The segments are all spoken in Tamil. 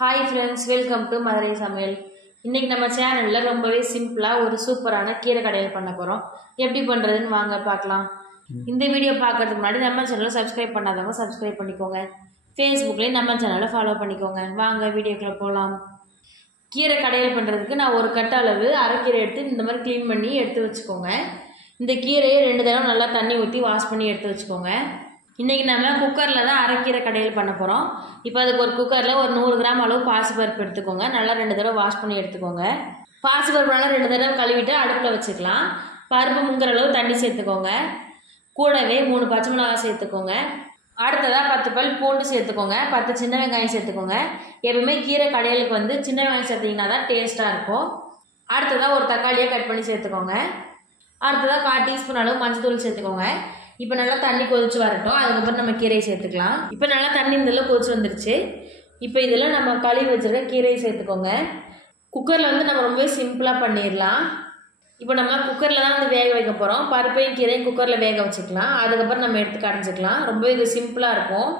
Hi friends, welcome to Madurai சமையல். இன்றைக்கி நம்ம சேனலில் ரொம்பவே சிம்பிளாக ஒரு சூப்பரான கீரை கடையில் பண்ண போகிறோம். எப்படி பண்ணுறதுன்னு வாங்க பார்க்கலாம். இந்த வீடியோ பார்க்கறதுக்கு முன்னாடி நம்ம சேனலை சப்ஸ்கிரைப் பண்ணாதவங்க சப்ஸ்கிரைப் பண்ணிக்கோங்க. ஃபேஸ்புக்லேயும் நம்ம சேனலை ஃபாலோ பண்ணிக்கோங்க. வாங்க வீடியோக்குள்ளே போகலாம். கீரை கடையில் பண்ணுறதுக்கு நான் ஒரு கட்ட அளவு அரைக்கீரை எடுத்து இந்த மாதிரி க்ளீன் பண்ணி எடுத்து வச்சுக்கோங்க. இந்த கீரையை 2 தடவை நல்லா தண்ணி ஊற்றி வாஷ் பண்ணி எடுத்து வச்சுக்கோங்க. இன்றைக்கி நம்ம குக்கரில் தான் அரைக்கீரை கடையில் பண்ண போகிறோம். இப்போ அதுக்கு ஒரு குக்கரில் ஒரு 100 கிராம் அளவு பாசிப்பருப்பு எடுத்துக்கோங்க. நல்லா 2 தடவை வாஷ் பண்ணி எடுத்துக்கோங்க. பாசிப்பருப்பு நல்லா 2 தடவை கழுவிட்டு அடுப்பில் வச்சுக்கலாம். பருப்பு முங்குற அளவு தண்ணி சேர்த்துக்கோங்க. கூடவே 3 பச்சை மிளகாய் சேர்த்துக்கோங்க. அடுத்ததாக 10 பல் பூண்டு சேர்த்துக்கோங்க. 10 சின்ன வெங்காயம் சேர்த்துக்கோங்க. எப்பவுமே கீரை கடையிலுக்கு வந்து சின்ன வெங்காயம் சேர்த்திங்கன்னா தான் டேஸ்ட்டாக இருக்கும். அடுத்ததாக ஒரு தக்காளியை கட் பண்ணி சேர்த்துக்கோங்க. அடுத்ததாக 1/4 டீஸ்பூன் அளவு மஞ்சள் சேர்த்துக்கோங்க. இப்போ நல்லா தண்ணி கொதிச்சு வரட்டும். அதுக்கப்புறம் நம்ம கீரையை சேர்த்துக்கலாம். இப்போ நல்லா தண்ணி இதெல்லாம் கொதிச்சு வந்துருச்சு. இப்போ இதில் நம்ம கழுவி வச்சுருக்க கீரையை சேர்த்துக்கோங்க. குக்கரில் வந்து நம்ம ரொம்பவே சிம்பிளாக பண்ணிடலாம். இப்போ நம்ம குக்கரில் தான் வந்து வேக வைக்க போகிறோம். பருப்பையும் கீரையும் குக்கரில் வேக வச்சுக்கலாம். அதுக்கப்புறம் நம்ம எடுத்து கடைஞ்சிக்கலாம். ரொம்பவே இது சிம்பிளாக இருக்கும்.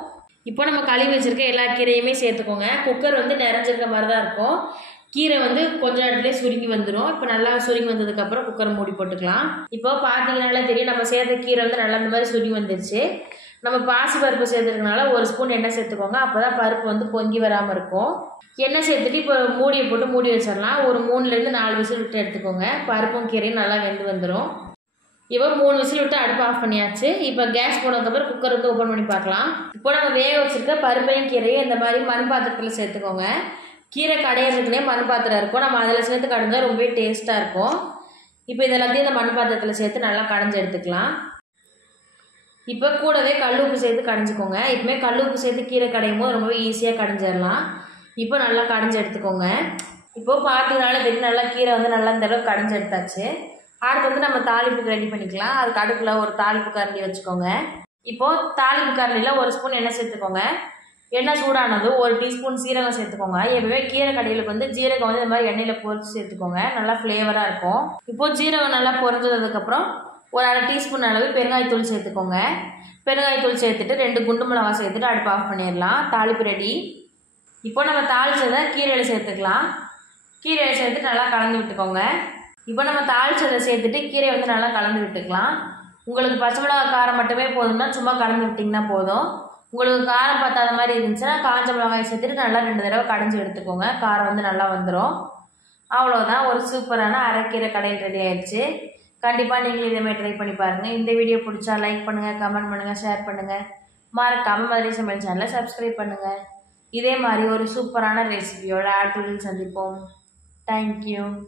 இப்போ நம்ம கழுவி வச்சுருக்க எல்லா கீரையுமே சேர்த்துக்கோங்க. குக்கர் வந்து நிறைஞ்சிருக்க மாதிரி தான் இருக்கும். கீரை வந்து கொஞ்ச நேரத்துலேயே சுருங்கி வந்துடும். இப்போ நல்லா சுருங்கி வந்ததுக்கப்புறம் குக்கரை மூடி போட்டுக்கலாம். இப்போ பார்த்தீங்கன்னாலே தெரியும், நம்ம சேர்த்த கீரை வந்து நல்லா இந்த மாதிரி சுருங்கி வந்துருச்சு. நம்ம பாசி பருப்பு சேர்த்துருக்கனால 1 ஸ்பூன் எண்ணெய் சேர்த்துக்கோங்க. அப்போ தான் பருப்பு வந்து பொங்கி வராமல் இருக்கும். எண்ணெய் சேர்த்துட்டு இப்போ மூடியை போட்டு மூடி வச்சிடலாம். ஒரு 3லேருந்து 4 விசில் விட்டு எடுத்துக்கோங்க. பருப்பும் கீரையும் நல்லா வெந்து வந்துடும். இப்போ 3 விசில் விட்டு அடுப்பு ஆஃப் பண்ணியாச்சு. இப்போ கேஸ் போனதுக்கப்புறம் குக்கர் வந்து ஓப்பன் பண்ணி பார்க்கலாம். இப்போ நம்ம வேக வச்சுருக்க பருப்பையும் கீரையும் இந்த மாதிரி மண் பாத்திரத்தில் சேர்த்துக்கோங்க. கீரை கடையிறதுக்குனே மண் பாத்திரம் இருக்கும். நம்ம அதில் சேர்த்து கடைஞ்சால் ரொம்பவே டேஸ்ட்டாக இருக்கும். இப்போ இதெல்லாத்தையும் இந்த மண் பாத்திரத்தில் சேர்த்து நல்லா கடைஞ்சி எடுத்துக்கலாம். இப்போ கூடவே கல் உப்பு சேர்த்து கடைஞ்சிக்கோங்க. இப்போமே கல் உப்பு சேர்த்து கீரை கடையும் போது ரொம்பவே ஈஸியாக கடைஞ்சிடலாம். இப்போ நல்லா கடைஞ்சி எடுத்துக்கோங்க. இப்போது பார்த்தீங்கனால தெரியும், நல்லா கீரை வந்து நல்லா இந்த அளவுக்கு கடைஞ்சி எடுத்தாச்சு. அடுத்து வந்து நம்ம தாளிப்புக்கு ரெடி பண்ணிக்கலாம். அதுக்கு அடுப்பில் ஒரு தாளிப்பு கரண்டி வச்சுக்கோங்க. இப்போது தாளிப்பு கரண்டியில் 1 ஸ்பூன் எண்ணெய் சேர்த்துக்கோங்க. எண்ணெய் சூடானது 1 டீஸ்பூன் சீரகம் சேர்த்துக்கோங்க. எப்பவுமே கீரை கடையில் வந்து ஜீரகம் வந்து இந்த மாதிரி எண்ணெயில் பொரிச்சு சேர்த்துக்கோங்க. நல்லா ஃப்ளேவராக இருக்கும். இப்போது ஜீரகம் நல்லா பொரிஞ்சதுக்கப்புறம் ஒரு 1/2 டீஸ்பூன் அளவு பெருங்காயத்தூள் சேர்த்துக்கோங்க. பெருங்காயத்தூள் சேர்த்துட்டு 2 குண்டு மிளகாய் சேர்த்துட்டு அடுப்பு ஆஃப் பண்ணிடலாம். தாளிப்பு ரெடி. இப்போ நம்ம தாளிச்சதை கீரையில் சேர்த்துக்கலாம். கீரையை சேர்த்துட்டு நல்லா கலந்து விட்டுக்கோங்க. இப்போ நம்ம தாளிச்சதை சேர்த்துட்டு கீரையை வந்து நல்லா கலந்து விட்டுக்கலாம். உங்களுக்கு பச்சை மிளகாய் காரம் மட்டுமே போதும்னா சும்மா கலந்து விட்டிங்கன்னா போதும். உங்களுக்கு காரம் பத்தாத மாதிரி இருந்துச்சுன்னா காஞ்ச மிளகாய் சேர்த்துட்டு நல்லா 2 தடவை கடைஞ்சி எடுத்துக்கோங்க. காரம் வந்து நல்லா வந்துடும். அவ்வளோதான், ஒரு சூப்பரான அரைக்கீரை கடையில் ரெடி ஆயிடுச்சு. கண்டிப்பாக நீங்களும் இதேமாதிரி ட்ரை பண்ணி பாருங்கள். இந்த வீடியோ பிடிச்சா லைக் பண்ணுங்கள், கமெண்ட் பண்ணுங்கள், ஷேர் பண்ணுங்கள். மறக்காமல் மதுரை சமையல் சேனலை சப்ஸ்கிரைப் பண்ணுங்கள். இதே மாதிரி ஒரு சூப்பரான ரெசிபியோட அடுத்த வீடியோவில் சந்திப்போம். தேங்க்யூ.